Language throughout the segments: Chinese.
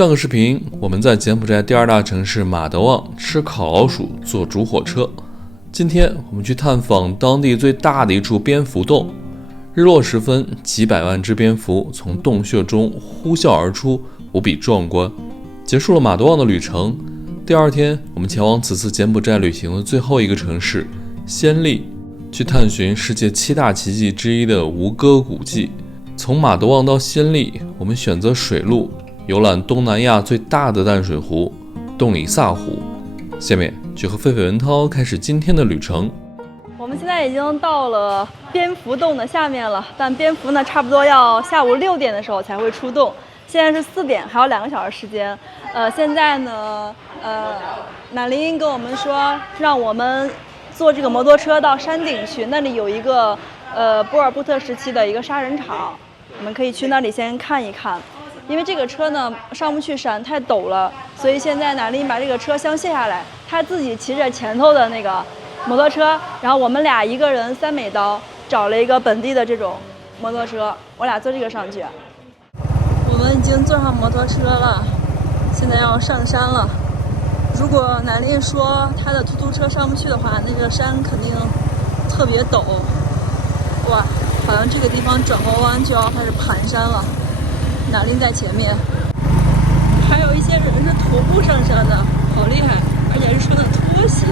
上个视频我们在柬埔寨第二大城市马德旺吃烤老鼠，坐竹火车。今天我们去探访当地最大的一处蝙蝠洞。日落时分，几百万只蝙蝠从洞穴中呼啸而出，无比壮观。结束了马德旺的旅程，第二天我们前往此次柬埔寨旅行的最后一个城市暹粒，去探寻世界7大奇迹之一的吴哥古迹。从马德旺到暹粒，我们选择水路游览东南亚最大的淡水湖洞里萨湖。下面就和狒狒文涛开始今天的旅程。我们现在已经到了蝙蝠洞的下面了，但蝙蝠呢，差不多要下午6点的时候才会出洞。现在是4点，还有2个小时时间。现在呢，乃琳跟我们说，让我们坐这个摩托车到山顶去，那里有一个波尔布特时期的一个杀人场，我们可以去那里先看一看。因为这个车呢上不去山，太陡了，所以现在乃琳把这个车厢卸下来，他自己骑着前头的那个摩托车，然后我们俩一个人3美刀，找了一个本地的这种摩托车，我俩坐这个上去。我们已经坐上摩托车了，现在要上山了。如果乃琳说他的突突车上不去的话，那个山肯定特别陡。哇，好像这个地方转个弯就要开始盘山了。乃琳在前面，还有一些人是徒步上山的，好厉害，而且是穿的拖鞋。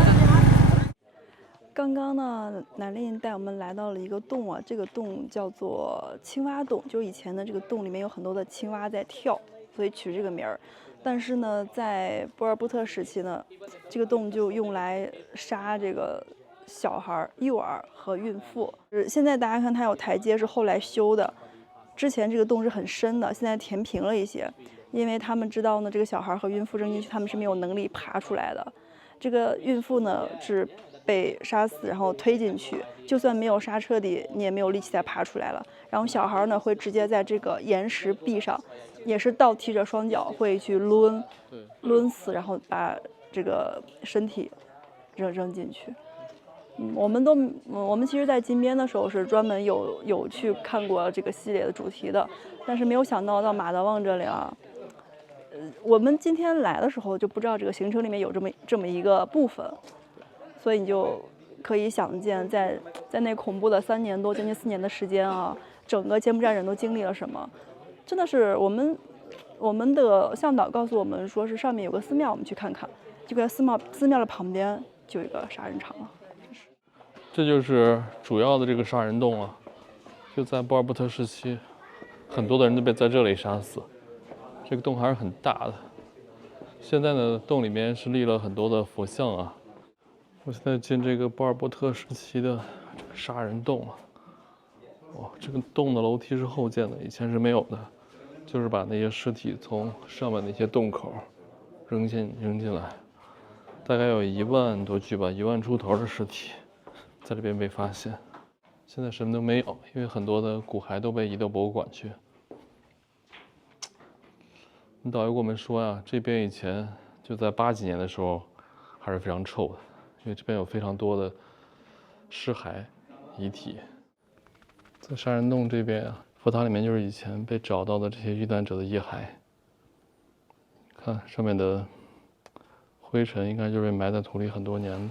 刚刚呢，乃琳带我们来到了一个洞啊，这个洞叫做青蛙洞，就是以前的这个洞里面有很多的青蛙在跳，所以取这个名儿。但是呢，在波尔布特时期呢，这个洞就用来杀这个小孩、幼儿和孕妇。现在大家看它有台阶，是后来修的。之前这个洞是很深的，现在填平了一些，因为他们知道呢，这个小孩和孕妇扔进去，他们是没有能力爬出来的。这个孕妇呢是被杀死，然后推进去，就算没有刹车底，你也没有力气再爬出来了。然后小孩呢会直接在这个岩石壁上，也是倒踢着双脚会去抡死，然后把这个身体扔进去。我们其实在金边的时候是专门有去看过这个系列的主题的，但是没有想到到马德旺这里啊，我们今天来的时候就不知道这个行程里面有这么一个部分，所以你就可以想见在那恐怖的3年多将近4年的时间啊，整个柬埔寨人都经历了什么。真的是我们的向导告诉我们说是上面有个寺庙，我们去看看，就在寺庙的旁边就有一个杀人场了。这就是主要的这个杀人洞啊，就在波尔布特时期，很多的人都被在这里杀死。这个洞还是很大的。现在呢，洞里面是立了很多的佛像啊。我现在进这个波尔布特时期的这个杀人洞了。哇，这个洞的楼梯是后建的，以前是没有的，就是把那些尸体从上面那些洞口扔进来，大概有1万多具吧，1万出头的尸体在这边被发现。现在什么都没有，因为很多的骨骸都被移到博物馆去。导游跟我们说呀，这边以前就在80几年的时候还是非常臭的，因为这边有非常多的尸骸遗体。在杀人洞这边啊，佛塔里面就是以前被找到的这些遇难者的遗骸。看上面的灰尘，应该就是被埋在土里很多年的。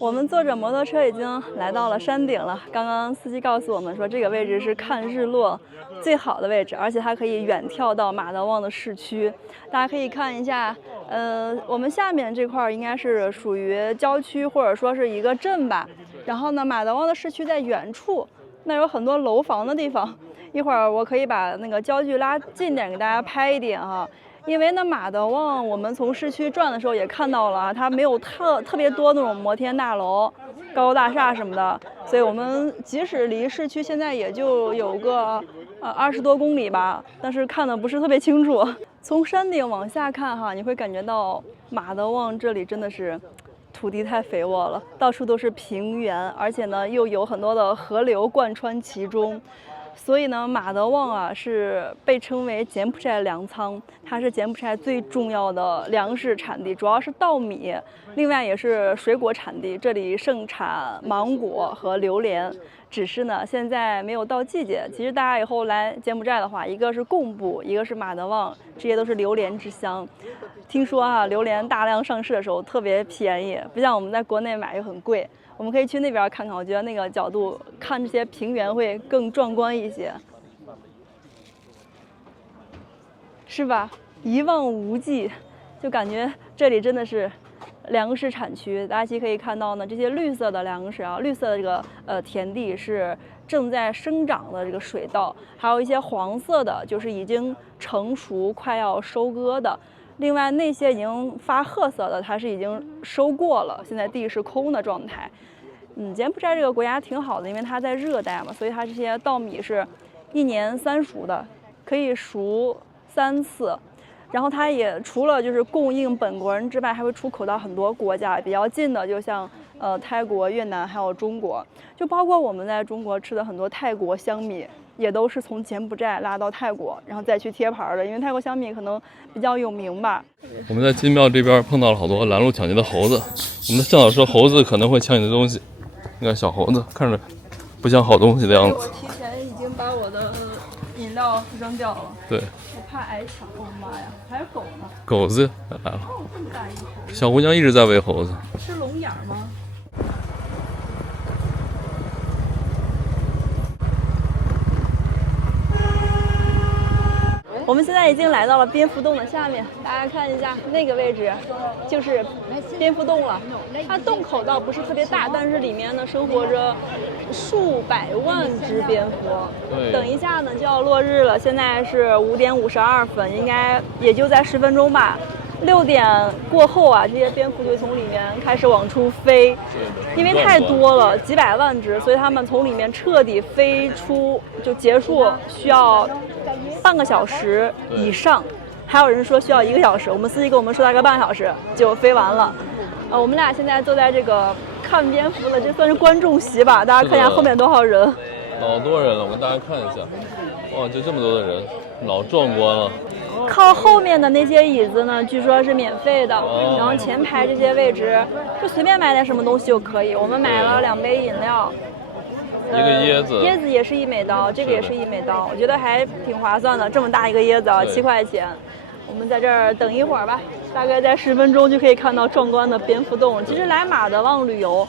我们坐着摩托车已经来到了山顶了。刚刚司机告诉我们说，这个位置是看日落最好的位置，而且它可以远眺到马德旺的市区。大家可以看一下，我们下面这块应该是属于郊区，或者说是一个镇吧。然后呢，马德旺的市区在远处，那有很多楼房的地方。一会儿我可以把那个焦距拉近点给大家拍一点哈。因为呢，马德旺我们从市区转的时候也看到了，它没有特别多那种摩天大楼、高楼大厦什么的，所以我们即使离市区现在也就有个20多公里吧，但是看的不是特别清楚。从山顶往下看哈，你会感觉到马德旺这里真的是土地太肥沃了，到处都是平原，而且呢又有很多的河流贯穿其中。所以呢，马德旺啊是被称为柬埔寨粮仓，它是柬埔寨最重要的粮食产地，主要是稻米，另外也是水果产地。这里盛产芒果和榴莲，只是呢现在没有到季节。其实大家以后来柬埔寨的话，一个是贡布，一个是马德旺，这些都是榴莲之乡。听说啊，榴莲大量上市的时候特别便宜，不像我们在国内买又很贵。我们可以去那边看看，我觉得那个角度看这些平原会更壮观一些，是吧？一望无际，就感觉这里真的是粮食产区。大家其实可以看到呢，这些绿色的粮食啊，绿色的这个田地是正在生长的这个水稻，还有一些黄色的，就是已经成熟快要收割的。另外那些已经发褐色的，它是已经收过了，现在地是空的状态。柬埔寨这个国家挺好的，因为它在热带嘛，所以它这些稻米是1年3熟的，可以熟3次。然后它也除了就是供应本国人之外，还会出口到很多国家，比较近的就像泰国、越南还有中国，就包括我们在中国吃的很多泰国香米，也都是从柬埔寨拉到泰国，然后再去贴牌的。因为泰国香米可能比较有名吧。我们在金庙这边碰到了好多拦路抢劫的猴子，我们的向导说猴子可能会抢你的东西。你看小猴子看着不像好东西的样子。我提前已经把我的饮料扔掉了。对。我怕挨抢，我妈呀，还有狗呢！狗子来了，这么大一头！小姑娘一直在喂猴子。是龙眼吗？我们现在已经来到了蝙蝠洞的下面，大家看一下那个位置，就是蝙蝠洞了。它洞口倒不是特别大，但是里面呢生活着数百万只蝙蝠。等一下呢就要落日了，现在是5点52分，应该也就在10分钟吧。6点过后啊，这些蝙蝠就从里面开始往出飞，因为太多了，几百万只，所以它们从里面彻底飞出就结束需要半个小时以上，还有人说需要1个小时。我们司机跟我们说大概半个小时就飞完了。我们俩现在坐在这个看蝙蝠的，这算是观众席吧？大家看一下后面多少人，老多人了，我跟大家看一下，哇，就这么多的人，老壮观了。靠后面的那些椅子呢，据说是免费的，然后前排这些位置就随便买点什么东西就可以。我们买了2杯饮料，一个椰子，椰子也是1美刀，这个也是1美刀，我觉得还挺划算的。这么大一个椰子啊，7块钱。我们在这儿等一会儿吧，大概在10分钟就可以看到壮观的蝙蝠洞。其实来马德旺旅游，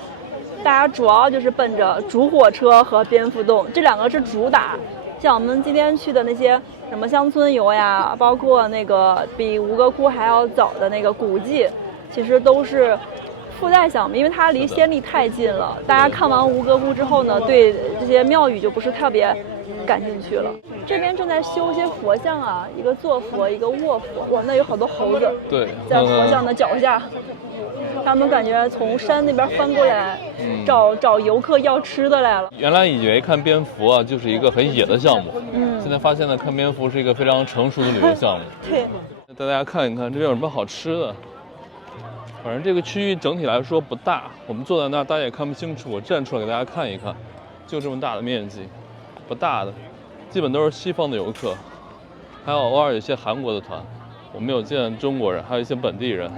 大家主要就是奔着主火车和蝙蝠洞这2个是主打。像我们今天去的那些什么乡村游呀，包括那个比吴哥窟还要早的那个古迹，其实都是附带项目，因为它离暹粒太近了。大家看完吴哥窟之后呢，对这些庙宇就不是特别感兴趣了。这边正在修一些佛像啊，一个坐佛，一个卧佛。哇，那有好多猴子，对，在佛像的脚下。他们感觉从山那边翻过来，找游客要吃的来了。原来以为看蝙蝠啊就是一个很野的项目，现在发现呢，看蝙蝠是一个非常成熟的旅游项目。对，带大家看一看这边有什么好吃的。反正这个区域整体来说不大，我们坐在那儿大家也看不清楚，我站出来给大家看一看，就这么大的面积，不大的，基本都是西方的游客，还有偶尔有些韩国的团，我没有见中国人，还有一些本地人。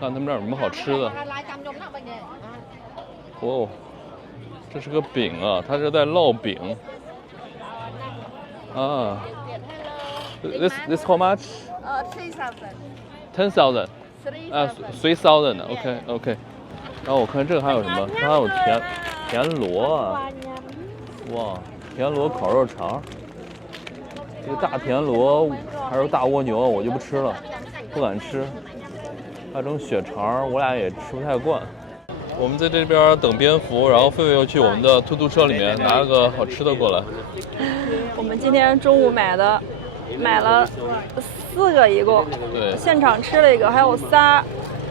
看他们这儿有什么好吃的。哦，这是个饼啊，他是在烙饼啊。This how much? 10,000. 3,000. OK。然后我看这个还有什么？它还有田螺啊，哇，田螺烤肉肠。这个大田螺还有大蜗牛，我就不吃了，不敢吃。还有这种血肠，我俩也吃不太惯。我们在这边等蝙蝠，然后狒狒又去我们的突突车里面拿了个好吃的过来。我们今天中午买了4个一共，对，现场吃了1个，还有仨，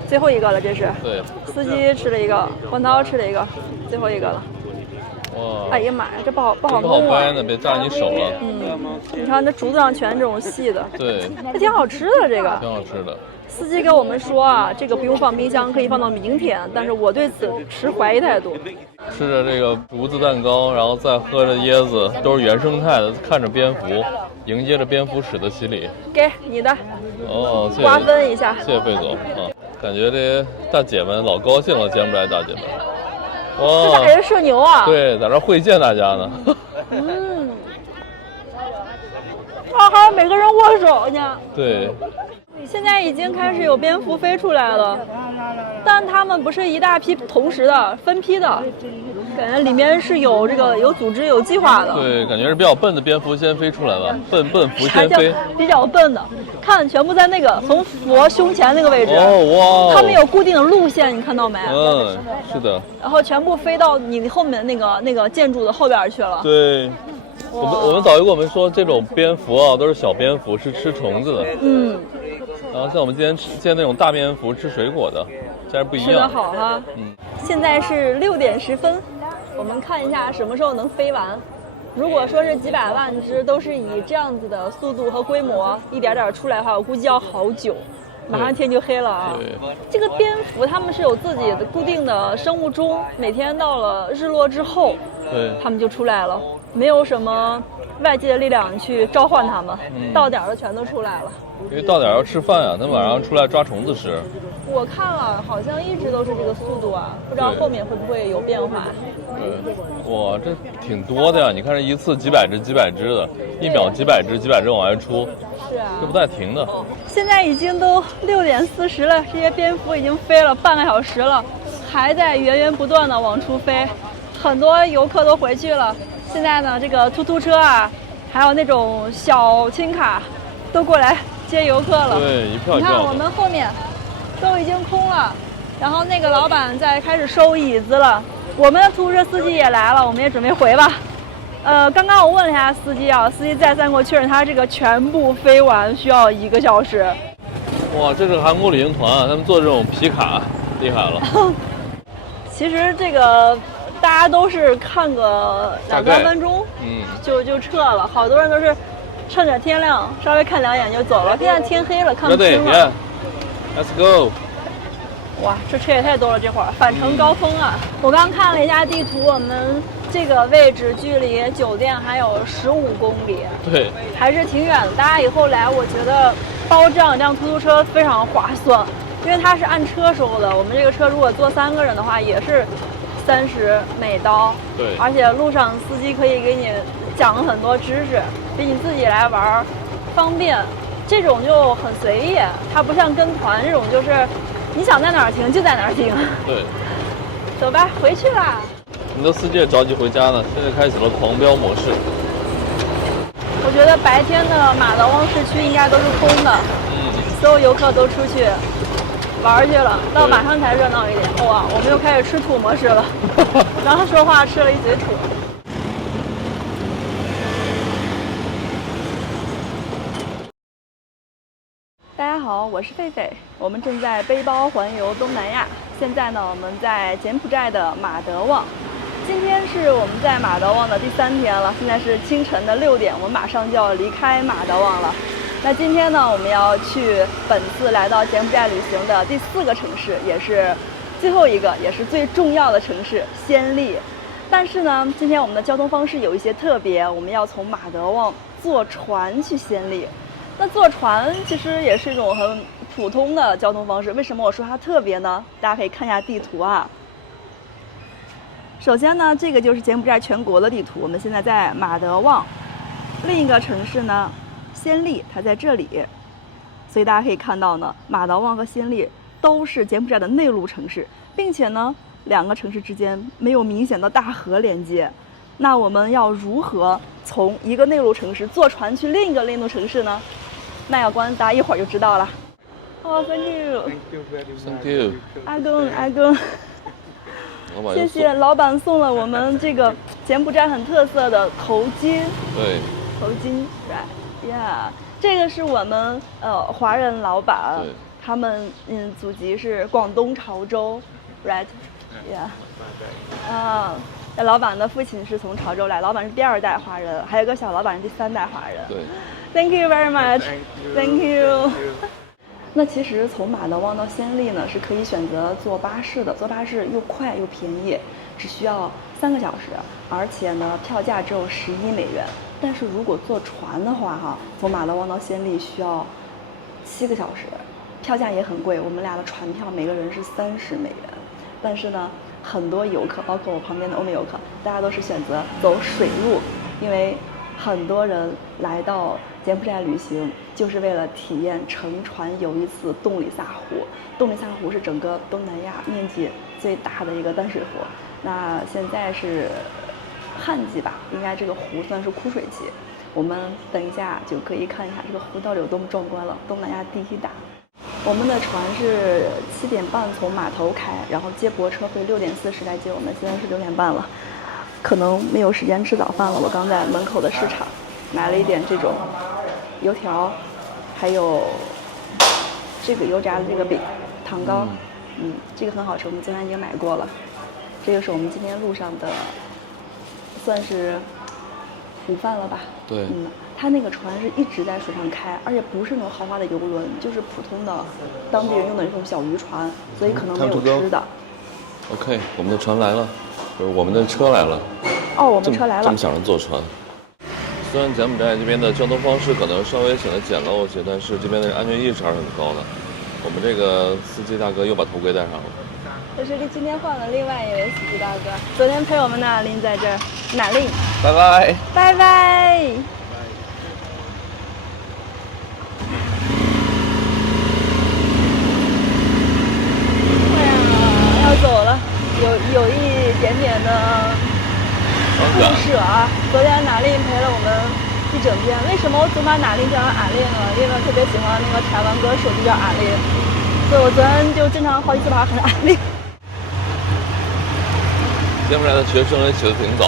最后1个了，这是。对。司机吃了1个，关涛吃了1个，最后1个了。哇！哎呀妈呀，这不好不好掰呢，别扎你手了。你看这竹子上全是这种细的。对。这挺好吃的，这个。挺好吃的。司机跟我们说啊，这个不用放冰箱，可以放到明天，但是我对此持怀疑态度。吃着这个竹子蛋糕，然后再喝着椰子，都是原生态的，看着蝙蝠，迎接着蝙蝠史的洗礼。给你的。哦，谢谢。瓜分一下。谢谢费总啊，感觉这些大姐们老高兴了，柬埔寨大姐们。哦，这大人社牛啊！对，在这会见大家呢。还有每个人握手呢。对。现在已经开始有蝙蝠飞出来了，但它们不是一大批同时的，分批的，感觉里面是有有组织、有计划的。对，感觉是比较笨的蝙蝠先飞出来了，笨蝠先飞。比较笨的，看全部在那个从佛胸前那个位置。哦哇！它们有固定的路线，你看到没？是的。然后全部飞到你后面那个建筑的后边去了。对。我们导游跟我们说，这种蝙蝠啊都是小蝙蝠，是吃虫子的。然后像我们今天见那种大蝙蝠吃水果的，这样不一样。吃得好哈。现在是6点10分，我们看一下什么时候能飞完。如果说是几百万只都是以这样子的速度和规模一点点出来的话，我估计要好久。马上天就黑了啊！这个蝙蝠它们是有自己的固定的生物钟，每天到了日落之后，它们就出来了，没有什么外界的力量去召唤它们，到点了全都出来了。因为到点要吃饭啊，它晚上出来抓虫子吃。我看了，好像一直都是这个速度啊，不知道后面会不会有变化。哇，这挺多的呀！你看这一次几百只的，1秒几百只往外出。是啊，这不带停的。现在已经都6点40了，这些蝙蝠已经飞了半个小时了，还在源源不断的往出飞，很多游客都回去了。现在呢，这个突突车啊，还有那种小轻卡，都过来接游客了。对，一票一票。你看我们后面都已经空了，然后那个老板在开始收椅子了。我们的突突车司机也来了，我们也准备回吧。刚刚我问了一下司机啊，司机再三给我确认，他这个全部飞完需要1个小时。哇，这是韩国旅行团啊，他们做这种皮卡，厉害了。其实这个大家都是看个2、3分钟，就撤了。好多人都是趁着天亮稍微看2眼就走了。现在天黑了，看不清了。Let's go。哇，这车也太多了，这会儿返程高峰啊！我刚看了一下地图，我们这个位置距离酒店还有15公里，对，还是挺远的。大家以后来，我觉得包这辆突突车非常划算，因为它是按车收的。我们这个车如果坐3个人的话，也是30美刀。对，而且路上司机可以给你讲很多知识，比你自己来玩方便。这种就很随意，它不像跟团这种就是。你想在哪儿停就在哪儿停。对，走吧，回去啦。我们的司机也着急回家呢，现在开启了狂飙模式。我觉得白天的马德旺市区应该都是空的，所有游客都出去玩去了，到晚上才热闹一点。哇，我们又开始吃土模式了。刚刚说话吃了一嘴土。大家好，我是狒狒，我们正在背包环游东南亚。现在呢，我们在柬埔寨的马德旺。今天是我们在马德旺的第3天了，现在是清晨的6点，我们马上就要离开马德旺了。那今天呢，我们要去本次来到柬埔寨旅行的第4个城市，也是最后一个，也是最重要的城市——暹粒。但是呢，今天我们的交通方式有一些特别，我们要从马德旺坐船去暹粒。那坐船其实也是一种很普通的交通方式，为什么我说它特别呢？大家可以看一下地图啊。首先呢，这个就是柬埔寨全国的地图，我们现在在马德旺，另一个城市呢，暹粒，它在这里。所以大家可以看到呢，马德旺和暹粒都是柬埔寨的内陆城市，并且呢，2个城市之间没有明显的大河连接。那我们要如何从一个内陆城市坐船去另一个内陆城市呢？那要关大家一会儿就知道了。Oh, thank you. Thank you. 阿公。谢谢老板送了我们这个柬埔寨很特色的头巾。对。头巾 ，right? Yeah. 这个是我们华人老板，他们祖籍是广东潮州 ，right? Yeah. 啊。那老板的父亲是从潮州来，老板是第2代华人，还有个小老板是第3代华人。对 ，Thank you very much. Thank you. 那其实从马德旺到暹粒呢，是可以选择坐巴士的，坐巴士又快又便宜，只需要3个小时，而且呢，票价只有11美元。但是如果坐船的话，从马德旺到暹粒需要7个小时，票价也很贵。我们俩的船票每个人是30美元，但是呢，很多游客，包括我旁边的欧美游客，大家都是选择走水路，因为很多人来到柬埔寨旅行，就是为了体验乘船游一次洞里萨湖。洞里萨湖是整个东南亚面积最大的一个淡水湖。那现在是旱季吧，应该这个湖算是枯水期。我们等一下就可以看一下这个湖到底有多么壮观了，东南亚第一大。我们的船是7点半从码头开，然后接驳车会6点40来接我们，现在是6点半了，可能没有时间吃早饭了。我刚在门口的市场买了一点这种油条，还有这个油炸的这个饼、糖糕，这个很好吃，我们昨天已经买过了。这个是我们今天路上的，算是午饭了吧？对，它那个船是一直在水上开，而且不是那种豪华的游轮，就是普通的当地人用的那种小渔船，所以可能没有吃的。OK， 我们的船来了，不是我们的车来了。哦，我们车来了。这么想着坐船。虽然柬埔寨这边的交通方式可能稍微显得简陋一些，但是这边的安全意识还是很高的。我们这个司机大哥又把头盔戴上了。这是今天换了另外一位司机大哥，昨天陪我们的阿林在这儿，哪令？拜拜。拜拜。要走了，有一点点的不舍啊。昨天哪令陪了我们一整天，为什么我总把哪令叫成阿令呢？因为我特别喜欢那个台湾歌手，就叫阿令，所以我昨天就经常好几次把他喊成阿令。柬埔寨的学生也起得挺早，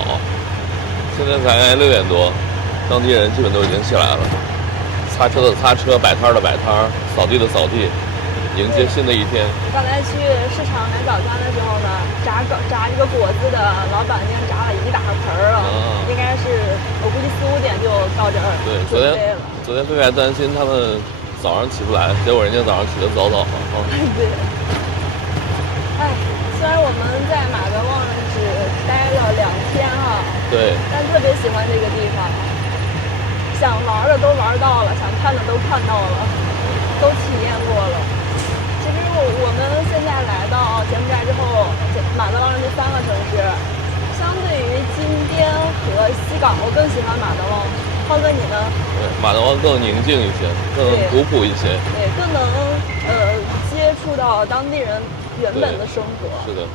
现在才6点多，当地人基本都已经起来了，擦车的擦车，摆摊的摆摊，扫地的扫地，迎接新的一天。刚才去市场买早餐的时候呢，炸这个果子的老板已经炸了一大盆了，应该是我估计4、5点就到这儿。对，昨天菲菲还担心他们早上起不来，结果人家早上起得早了。对。虽然我们在马德旺只待了2天哈，对，但特别喜欢这个地方，想玩的都玩到了，想看的都看到了，都体验过了。其实我们现在来到柬埔寨之后，马德旺这3个城市，相对于金边和西港，我更喜欢马德旺。浩哥，你呢？对，马德旺更宁静一些，更古朴一些，对，更能接触到当地人原本的生活。是的，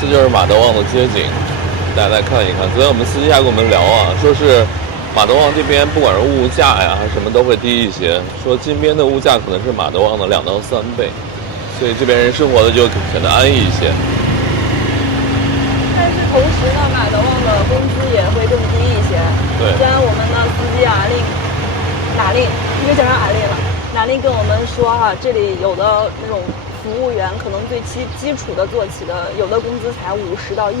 这就是马德旺的街景，大家来看一看。昨天我们司机还跟我们聊啊，说是马德旺这边不管是物价呀还是什么都会低一些，说金边的物价可能是马德旺的2到3倍，所以这边人生活的就显得安逸一些。但是同时呢，马德旺的工资也会更低一些。对，虽然我们的司机哪令，因为叫上阿令了，哪令跟我们说这里有的那种服务员可能最基础的做起的，有的工资才50到100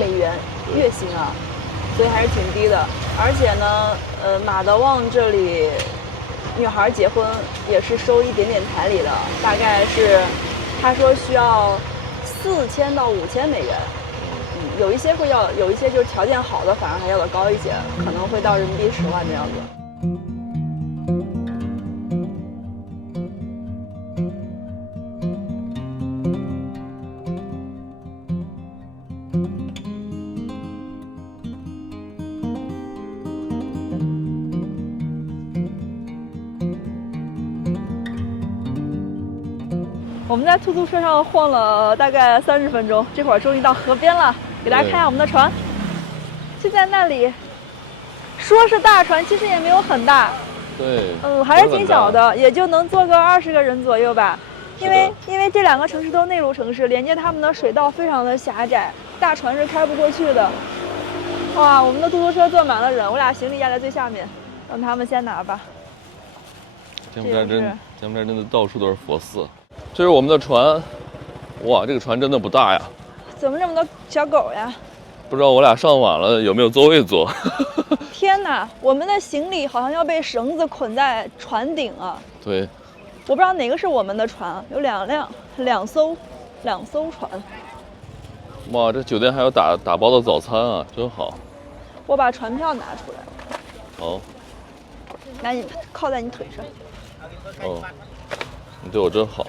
美元月薪啊，所以还是挺低的。而且呢，马德旺这里女孩结婚也是收一点点彩礼的，大概是他说需要4000到5000美元。有一些会要，有一些就是条件好的反而还要的高一些，可能会到人民币10万这样子。我们在出租车上晃了大概30分钟，这会儿终于到河边了。给大家看一下我们的船，就在那里。说是大船，其实也没有很大。对。还是挺小的，也就能坐个20个人左右吧。因为这2个城市都是内陆城市，连接他们的水道非常的狭窄，大船是开不过去的。哇，我们的出租车坐满了人，我俩行李压在最下面，让他们先拿吧。柬埔寨真的到处都是佛寺。这是我们的船，哇，这个船真的不大呀。怎么这么多小狗呀？不知道我俩上晚了有没有座位坐。天哪，我们的行李好像要被绳子捆在船顶啊。对。我不知道哪个是我们的船，有两艘船。哇，这酒店还有打包的早餐啊，真好。我把船票拿出来了。好。拿你靠在你腿上。哦，你对我真好，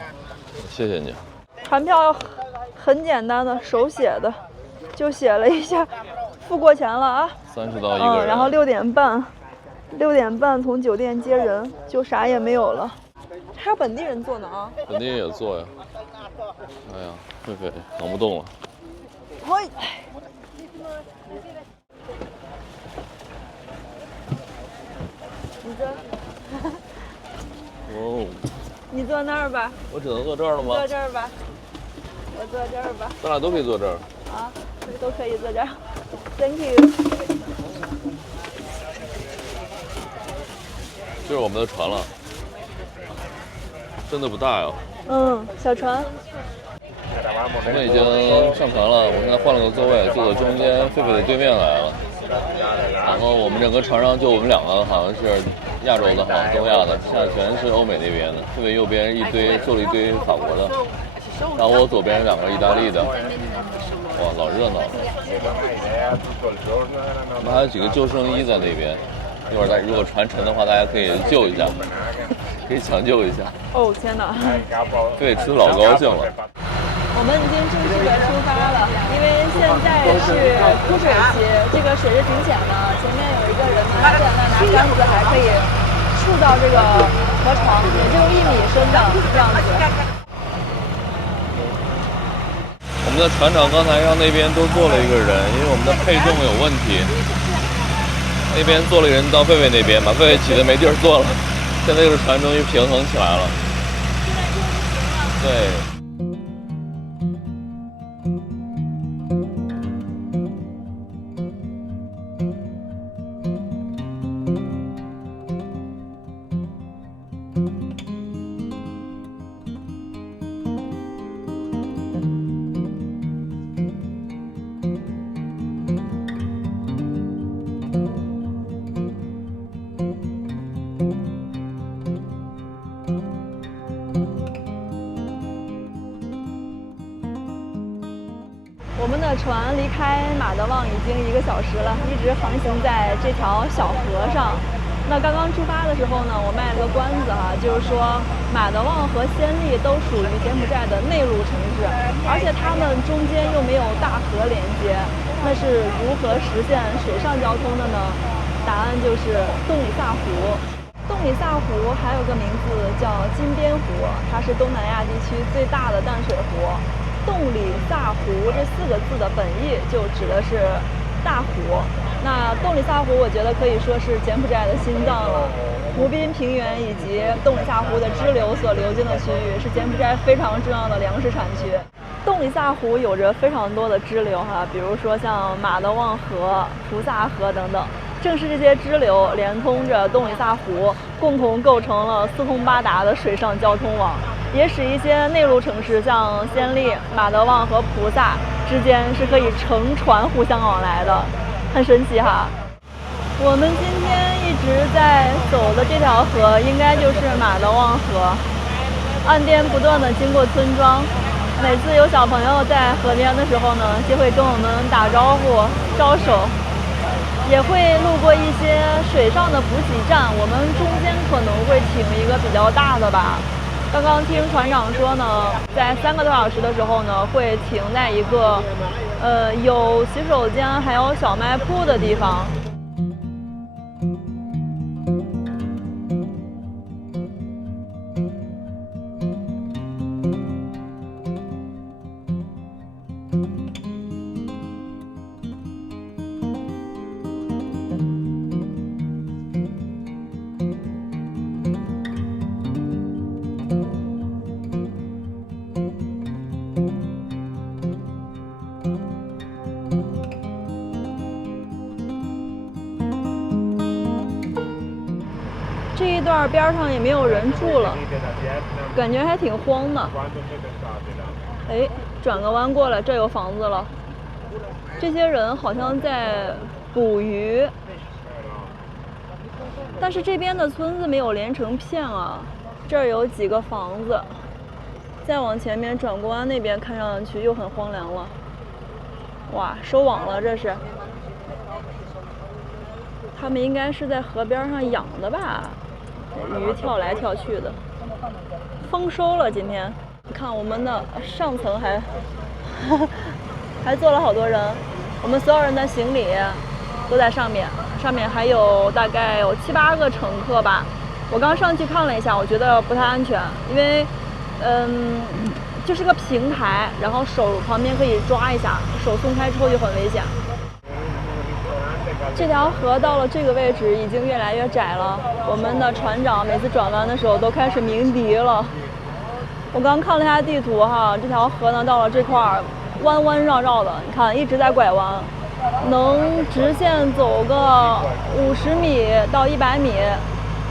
谢谢你。船票很简单的手写的，就写了一下，付过钱了啊，30刀一个人。然后6点半从酒店接人，就啥也没有了。还有本地人做呢啊！本地人也做呀。哎呀，狒狒扛不动了。嘿。你坐。哦。你坐那儿吧。我只能坐这儿了吗？坐这儿吧。我坐这儿吧。咱俩都可以坐这儿。啊，都可以坐这儿。Thank you。这是我们的船了。真的不大呀。小船。我们已经上船了，我们现在换了个座位，坐到中间，狒狒的对面来了。然后我们整个船上就我们2个，好像是亚洲的，好像东亚的，现在全是欧美那边的。狒狒右边坐了一堆法国的，然后我左边2个意大利的。哇，老热闹了。我们还有几个救生衣在那边，一会儿如果船沉的话，大家可以救一下，可以抢救一下。哦天哪！狒狒吃的老高兴了。我们已经正式的出发了，因为现在是枯水期，这个水是挺浅的。前面有一个人呢，他在那拿杆子，还可以触到这个河床，也就1米深的样子。我们的船长刚才让那边多坐了一个人，因为我们的配重有问题。那边坐了一个人到狒狒那边，把狒狒挤得没地儿坐了。现在这个船终于平衡起来了。对。我们的船离开马德旺已经1个小时了，一直航行在这条小河上。那刚刚出发的时候呢，我卖了个关子哈，就是说马德旺和暹粒都属于柬埔寨的内陆城市，而且它们中间又没有大河连接，那是如何实现水上交通的呢？答案就是洞里萨湖。洞里萨湖还有个名字叫金边湖，它是东南亚地区最大的淡水湖。洞里萨湖这4个字的本意就指的是大湖。那洞里萨湖我觉得可以说是柬埔寨的心脏了。湖滨平原以及洞里萨湖的支流所流经的区域是柬埔寨非常重要的粮食产区。洞里萨湖有着非常多的支流哈，比如说像马德旺河、菩萨河等等。正是这些支流连通着洞里萨湖，共同构成了四通八达的水上交通网，也使一些内陆城市像暹粒、马德旺和菩萨之间是可以乘船互相往来的，很神奇哈。我们今天一直在走的这条河应该就是马德旺河，岸边不断的经过村庄，每次有小朋友在河边的时候呢，就会跟我们打招呼招手，也会路过一些水上的补给站，我们中间可能会停一个比较大的吧。刚刚听船长说呢，在3个多小时的时候呢，会停在一个有洗手间还有小卖铺的地方。这一段边上也没有人住了，感觉还挺荒的。哎，转个弯过来，这有房子了。这些人好像在捕鱼，但是这边的村子没有连成片啊。这儿有几个房子，再往前面转过弯那边，看上去又很荒凉了。哇，收网了这是。他们应该是在河边上养的吧？鱼跳来跳去的。丰收了今天，看我们的上层还坐了好多人。我们所有人的行李都在上面，上面还有大概有7、8个乘客吧。我刚上去看了一下，我觉得不太安全，因为就是个平台，然后手旁边可以抓一下，手松开之后就很危险。这条河到了这个位置已经越来越窄了，我们的船长每次转弯的时候都开始鸣笛了。我刚看了一下地图哈，这条河呢到了这块儿弯弯绕绕的，你看一直在拐弯，能直线走个50米到100米，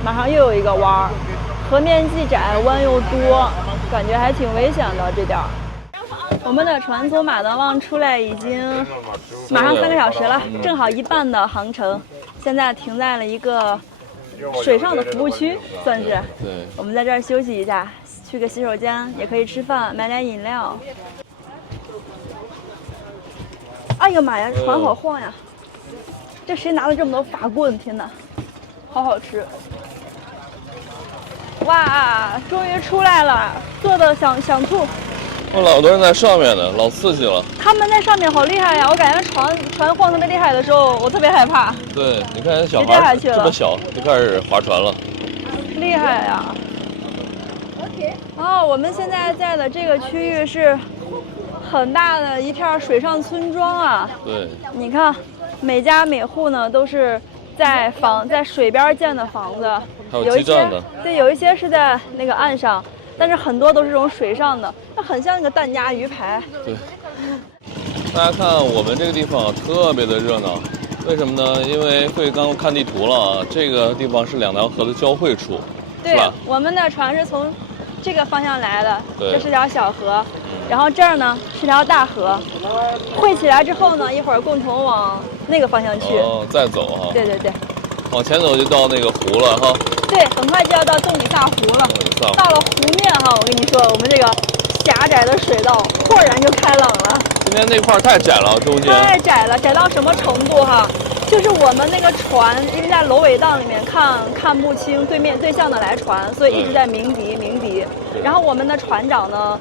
马上又有一个弯儿。河面既窄，弯又多，感觉还挺危险的这点儿。我们的船从马德旺出来已经马上3个小时了，正好一半的航程。现在停在了一个水上的服务区，算是。对。我们在这儿休息一下，去个洗手间，也可以吃饭，买点饮料。哎呀妈呀，船好晃呀！这谁拿了这么多法棍？天哪，好好吃！哇，终于出来了，坐的想吐。老多人在上面呢，老刺激了。他们在上面好厉害呀！我感觉船晃特别厉害的时候，我特别害怕。对，你看小孩这么小就开始划船了，厉害呀！哦，我们现在在的这个区域是很大的一片水上村庄啊。对，你看，每家每户呢都是在水边建的房子，还有基站的。对，有一些是在那个岸上。但是很多都是这种水上的，它很像那个弹夹鱼排。对，大家看我们这个地方特别的热闹，为什么呢？因为会刚看地图了，这个地方是2条河的交汇处，对，是吧？我们的船是从这个方向来的，对，这是条小河，然后这儿呢是条大河，汇起来之后呢，一会儿共同往那个方向去。哦，再走哈。对对对。往前走就到那个湖了哈。对，很快就要到洞里萨湖了。到了湖面哈，我跟你说，我们这个狭窄的水道豁然就开朗了。今天那块太窄了，中间太窄了，窄到什么程度哈？就是我们那个船，因为在芦苇荡里面看不清对向的来船，所以一直在鸣笛。然后我们的船长呢，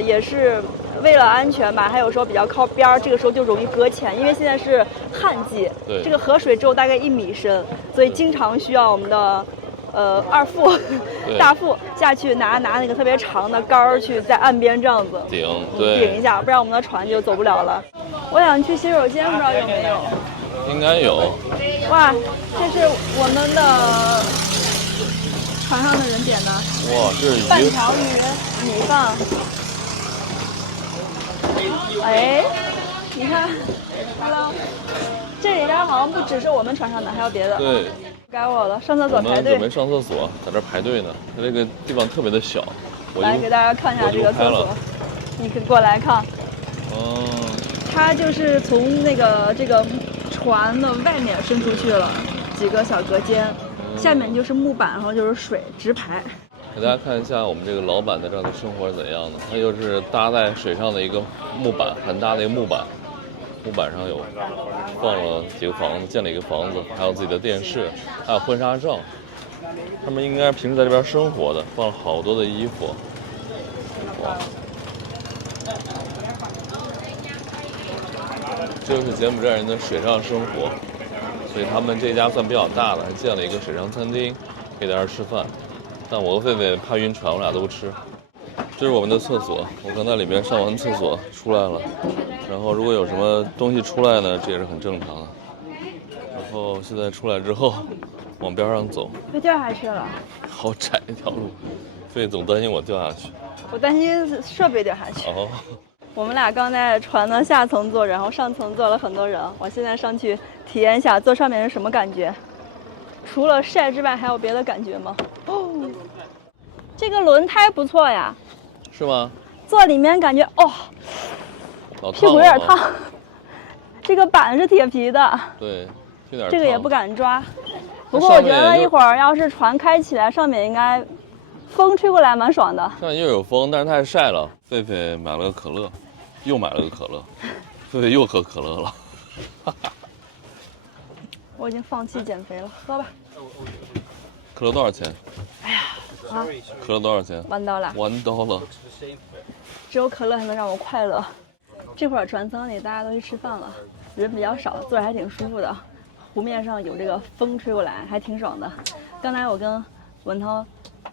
也是为了安全吧，还有时候比较靠边儿，这个时候就容易搁浅，因为现在是旱季，这个河水只有大概1米深，所以经常需要我们的二副、大副下去拿那个特别长的杆儿去在岸边这样子顶一下，不然我们的船就走不了了。我想去洗手间，不知道有没有？应该有。哇，这是我们的船上的人点的。哇，这是半条鱼、米饭。哎，你看 ，Hello， 这里边好像不只是我们船上的，还有别的。对。该我了，上厕所排队。我们准备上厕所，在这排队呢。它这个地方特别的小。来给大家看一下这个厕所，你可以过来看。哦。它就是从这个船的外面伸出去了几个小隔间，下面就是木板，然后就是水，直排。给大家看一下我们这个老板在这儿的生活是怎样的。他就是搭在水上的一个木板，很大的一个木板，木板上有放了几个房子，建了一个房子，还有自己的电视，还有婚纱照。他们应该平时在这边生活的，放了好多的衣服。哇，这就是柬埔寨人的水上生活，所以他们这家算比较大的，还建了一个水上餐厅，可以在这儿吃饭。但我和狒狒怕晕船，我俩都不吃。这是我们的厕所，我刚才里面上完厕所出来了，然后如果有什么东西出来呢，这也是很正常的。然后现在出来之后，往边上走，被掉下去了，好窄一条路，狒狒总担心我掉下去，我担心设备掉下去。哦，我们俩刚在船的下层坐着，然后上层坐了很多人，我现在上去体验一下坐上面是什么感觉。除了晒之外，还有别的感觉吗？哦，这个轮胎不错呀。是吗？坐里面感觉屁股有点烫。这个板是铁皮的，对，有点烫。这个也不敢抓。不过我觉得一会儿要是船开起来，上面应该风吹过来蛮爽的。上面又有风，但是太晒了。狒狒买了个可乐，又买了个可乐，狒狒又喝可乐了。我已经放弃减肥了，喝吧。可乐多少钱？哎呀，啊！可乐多少钱$1。$1。只有可乐才能让我快乐。这会儿船舱里大家都去吃饭了，人比较少，坐着还挺舒服的。湖面上有这个风吹过来，还挺爽的。刚才我跟文涛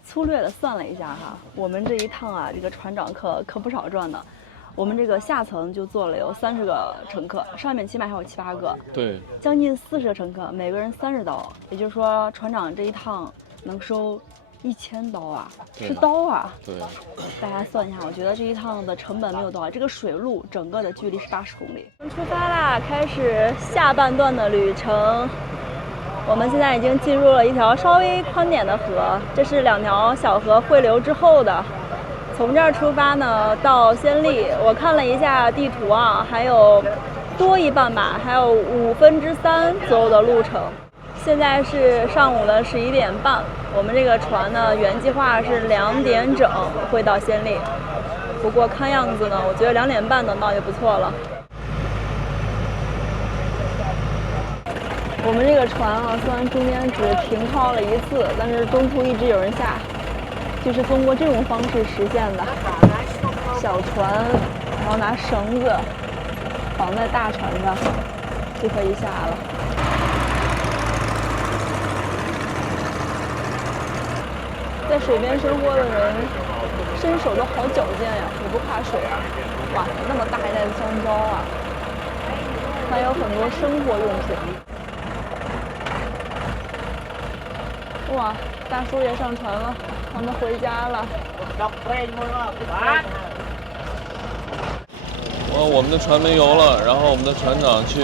粗略的算了一下哈，我们这一趟啊，这个船长可不少赚呢。我们这个下层就坐了有30个乘客，上面起码还有7、8个，对，将近40个乘客，每个人30刀，也就是说船长这一趟能收1000刀啊，是刀啊。对，大家算一下，我觉得这一趟的成本没有多少。这个水路整个的距离是80公里。我们出发啦，开始下半段的旅程。我们现在已经进入了一条稍微宽点的河，这是2条小河汇流之后的。从这儿出发呢，到暹粒，我看了一下地图啊，还有多一半吧，还有3/5左右的路程。现在是上午的11点半，我们这个船呢，原计划是2点整会到暹粒，不过看样子呢，我觉得2点半能到就不错了。我们这个船啊，虽然中间只停靠了1次，但是中途一直有人下。就是通过这种方式实现的，小船，然后拿绳子绑在大船上，就可以下了。在水边生活的人，身手都好矫健呀，也不怕水啊！哇，那么大一袋的香蕉啊，还有很多生活用品。哇，大叔也上船了。我们回家了。我们的船没油了，然后我们的船长去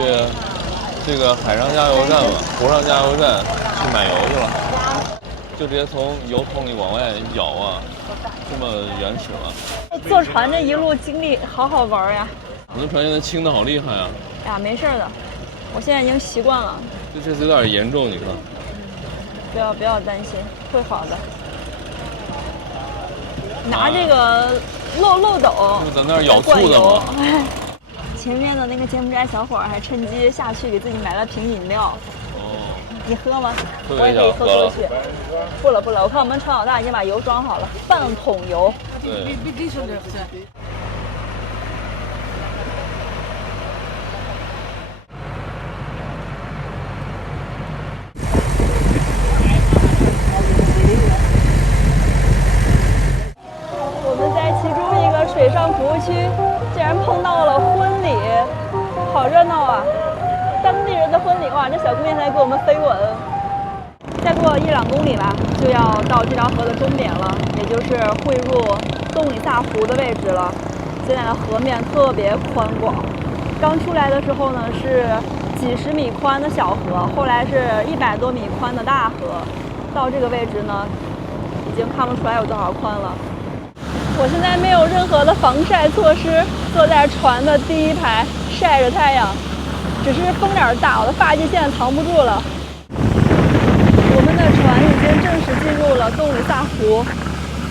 这个海上加油站了，湖上加油站去买油去了，就直接从油桶里往外舀啊，这么原始了。坐船这一路经历好好玩呀！我们的船现在倾的好厉害啊！呀，没事的，我现在已经习惯了。就这次有点严重，你看。不要担心，会好的。拿这个漏斗，就在那儿舀醋的吗？前面的那个柬埔寨小伙还趁机下去给自己买了瓶饮料。哦，你喝吗？我也可以喝过去。不了，我看我们船老大已经把油装好了，半桶油。对。水上服务区竟然碰到了婚礼，好热闹啊！当地人的婚礼，哇，这小姑娘在给我们飞吻。再过1、2公里吧，就要到这条河的终点了，也就是汇入洞里萨湖的位置了。现在的河面特别宽广，刚出来的时候呢是几十米宽的小河，后来是100多米宽的大河。到这个位置呢，已经看不出来有多少宽了。我现在没有任何的防晒措施，坐在船的第一排晒着太阳，只是风有点大，我的发际线藏不住了。我们的船已经正式进入了洞里萨湖，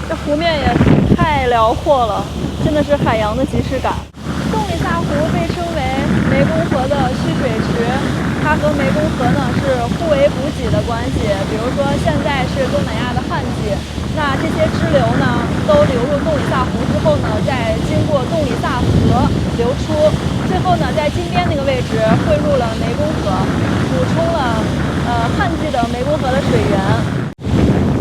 这湖面也太辽阔了，真的是海洋的即视感。洞里萨湖被称为湄公河的蓄水池，它和湄公河呢是互为补给的关系。比如说现在是东南亚的旱季，那这些支流呢都流入洞里萨湖之后呢，再经过洞里萨河流出，最后呢在金边那个位置汇入了湄公河，补充了旱季的湄公河的水源。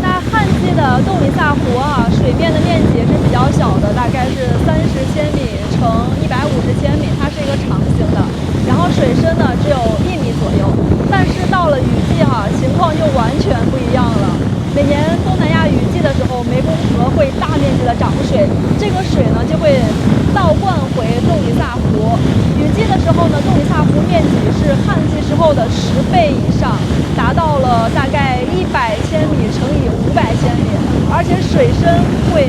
那旱季的洞里萨湖啊，水面的面积是比较小的，大概是30千米乘150千米，它是一个长形的，然后水深呢只有1米左右。但是到了雨季情况就完全不一样了。每年东南亚雨季的时候，湄公河会大面积的涨水，这个水呢就会倒灌回洞里萨湖。雨季的时候呢，洞里萨湖面积是旱季时候的10倍以上，达到了大概100千米乘以500千米，而且水深会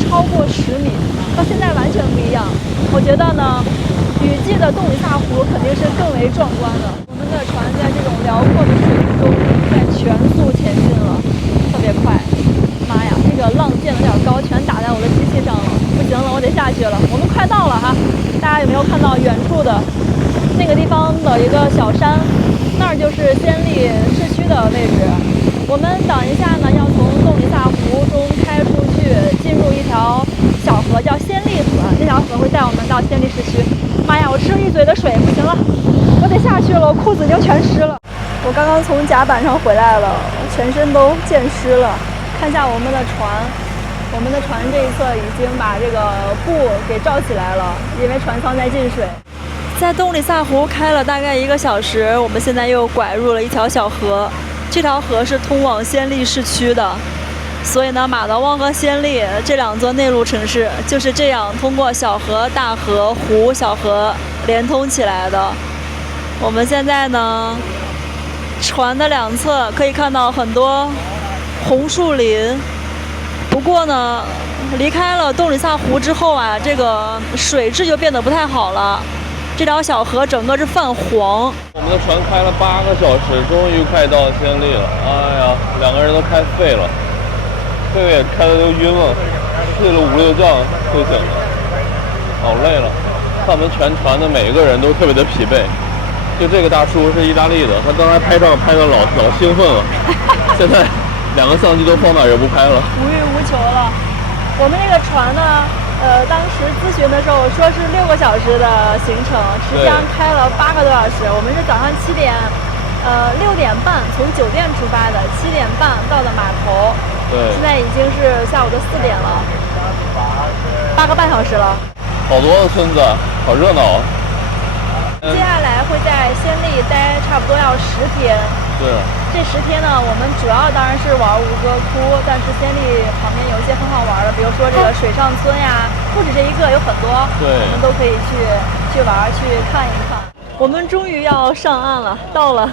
超过10米，和现在完全不一样。我觉得呢，雨季的洞里萨湖肯定是更为壮观的。我们的船在这种辽阔的水域中在全速前进了，特别快。妈呀，这个浪建的有点高，全打在我的机器上了，不行了，我得下去了。我们快到了哈，大家有没有看到远处的那个地方的一个小山？那儿就是暹粒市区的位置。我们等一下呢，要从洞里萨湖中开出去，进入一条小河，叫暹粒河。这条河会带我们到暹粒市区。嘴的水，不行了，我得下去了，我裤子已经全湿了。我刚刚从甲板上回来了，全身都溅湿了。看一下我们的船，我们的船这一侧已经把这个布给罩起来了，因为船舱在进水。在东里萨湖开了大概1个小时，我们现在又拐入了一条小河，这条河是通往暹粒市区的。所以呢，马德旺和暹粒这2座内陆城市就是这样通过小河、大河、湖、小河连通起来的。我们现在呢，船的2侧可以看到很多红树林。不过呢，离开了东里萨湖之后啊，这个水质就变得不太好了。这条小河整个是泛黄。我们的船开了8个小时，终于快到暹粒了。哎呀，2个人都开废了。这个也开的都晕了，睡了5、6觉睡醒了，好累了。看我们全船的每一个人都特别的疲惫，就这个大叔是意大利的，他刚才拍照拍的老兴奋了，现在2个相机都放哪儿也不拍了，无欲无求了。我们这个船呢，当时咨询的时候说是6个小时的行程，实际上开了8个多小时。我们是早上7点，6点半从酒店出发的，7点半到的码头。对，现在已经是下午的4点了，8个半小时了。好多的村子，好热闹。接下来会在暹粒待差不多要10天。对。这10天呢，我们主要当然是玩吴哥窟，但是暹粒旁边有一些很好玩的，比如说这个水上村呀，不止这一个，有很多，对，我们都可以去玩去看一看。我们终于要上岸了，到了。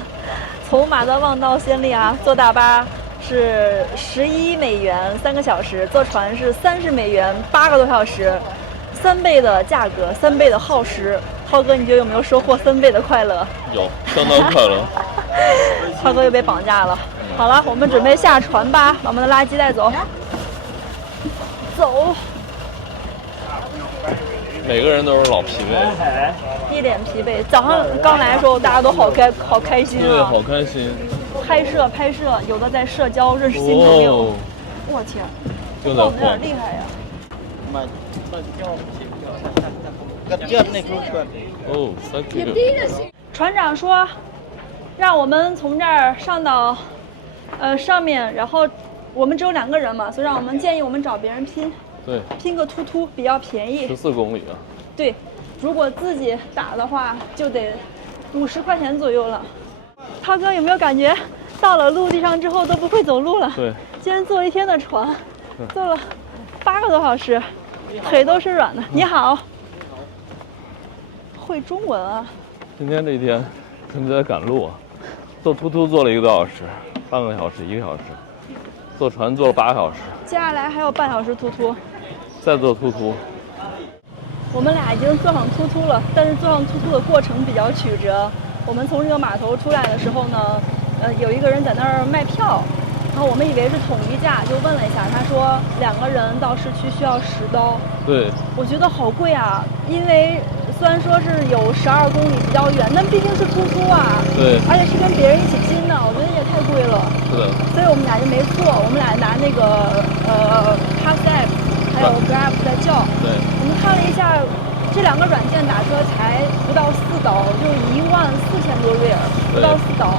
从马德旺到暹粒啊，坐大巴是11美元3个小时，坐船是30美元8个多小时，3倍的价格，3倍的耗时。涛哥，你觉得有没有收获3倍的快乐？有，相当快乐。涛哥又被绑架了。好了，我们准备下船吧，把我们的垃圾带走。走。每个人都是老疲惫，一脸疲惫。早上刚来的时候，大家都好开心啊！对，好开心。拍摄，有的在社交认识新朋友。我天，有点有点厉害呀！哦，thank you。船长说，让我们从这儿上到上面，然后我们只有2个人嘛，所以让我们建议我们找别人拼。对，拼个突突比较便宜。14公里啊。对，如果自己打的话，就得50块钱左右了。涛哥有没有感觉到了陆地上之后都不会走路了？对，今天坐1天的船，坐了8个多小时，腿都是软的。你好，会中文啊？今天这一天特别在赶路啊，坐突突坐了1个多小时，半个小时1个小时，坐船坐了8个小时，接下来还有半小时突突，再坐突突。我们俩已经坐上突突了，但是坐上突突的过程比较曲折。我们从这个码头出来的时候呢，有一个人在那儿卖票，然后我们以为是统一价，就问了一下，他说2个人到市区需要10刀。对，我觉得好贵啊，因为虽然说是有12公里比较远，但毕竟是突突啊。对，而且是跟别人一起拼的，我觉得也太贵了。是的。所以我们俩就没坐，我们俩拿那个Pass App 还有 Grab 在叫。对。我们看了一下，这2个软件打车才不到4刀，就14000多瑞尔，不到4刀。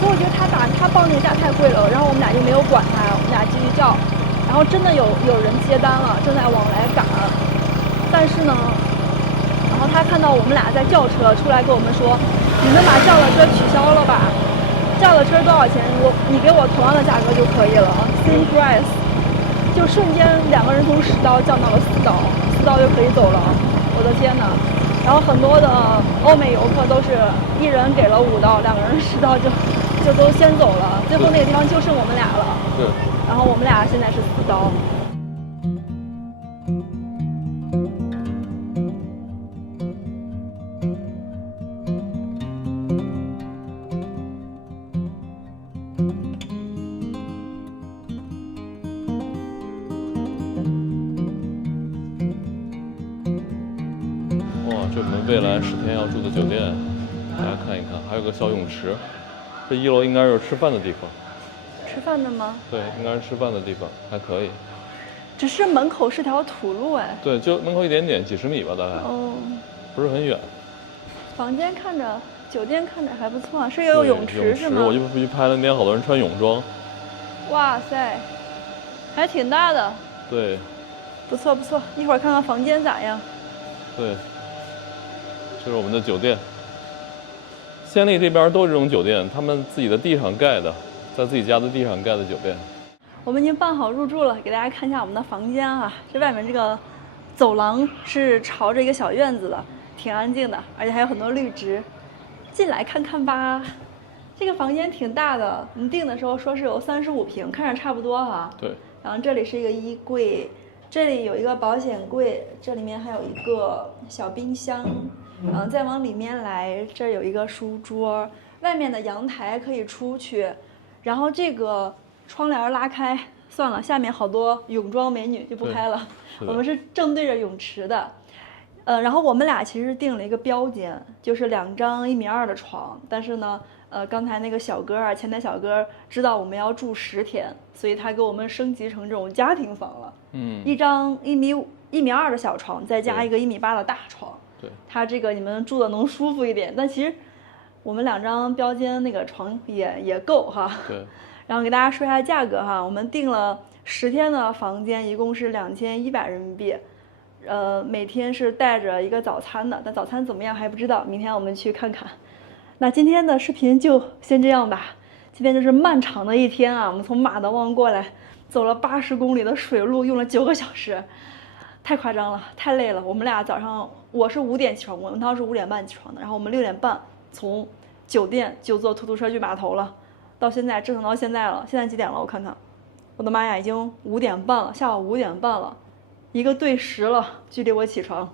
所以我觉得他报那个价太贵了，然后我们俩就没有管他，我们俩继续叫。然后真的有人接单了，正在往来赶。但是呢，然后他看到我们俩在叫车，出来跟我们说：“你们把叫的车取消了吧？叫的车多少钱？你给我同样的价格就可以了 ，same price。”就瞬间2个人从10刀降到了4刀，4刀就可以走了。我的天哪！然后很多的欧美游客都是1人给了5刀，2个人10刀就都先走了。最后那个地方就剩我们俩了。对。然后我们俩现在是4刀。这我们未来10天要住的酒店，大家看一看，还有个小泳池。这1楼应该是吃饭的地方。吃饭的吗？对，应该是吃饭的地方，还可以。只是门口是条土路哎。对，就门口一点点，几十米吧，大概。哦。不是很远。房间看着，酒店看着还不错，是有泳池是吗？我就去拍了那天好多人穿泳装。哇塞，还挺大的。对，不错不错，一会儿看看房间咋样。对，这是我们的酒店。暹粒这边都是这种酒店，他们自己的地上盖的，在自己家的地上盖的酒店。我们已经办好入住了，给大家看一下我们的房间啊。这外面这个走廊是朝着一个小院子的，挺安静的，而且还有很多绿植。进来看看吧。这个房间挺大的，我们订的时候说是有35平，看着差不多哈。对。然后这里是一个衣柜，这里有一个保险柜，这里面还有一个小冰箱。再往里面来，这有一个书桌，外面的阳台可以出去，然后这个窗帘拉开，算了，下面好多泳装美女就不拍了。我们是正对着泳池的。然后我们俩其实订了一个标间，就是2张1.2米的床，但是呢，刚才那个小哥啊，前台小哥知道我们要住10天，所以他给我们升级成这种家庭房了。一张1.2米的小床，再加一个1.8米的大床。对，它这个你们住的能舒服一点，但其实我们2张标间那个床也够哈。对。然后给大家说一下价格哈，我们订了10天的房间，一共是2100人民币。每天是带着一个早餐的，但早餐怎么样还不知道，明天我们去看看。那今天的视频就先这样吧。今天就是漫长的一天啊，我们从马德旺过来，走了80公里的水路，用了9个小时。太夸张了，太累了。我们俩早上，我是5点起床，我们当时5点半起床的，然后我们6点半从酒店就坐突突车去码头了，到现在折腾到现在了。现在几点了？我看看，我的妈呀，已经5点半了，下午5点半了，一个对时了，距离我起床。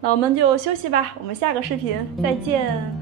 那我们就休息吧，我们下个视频再见。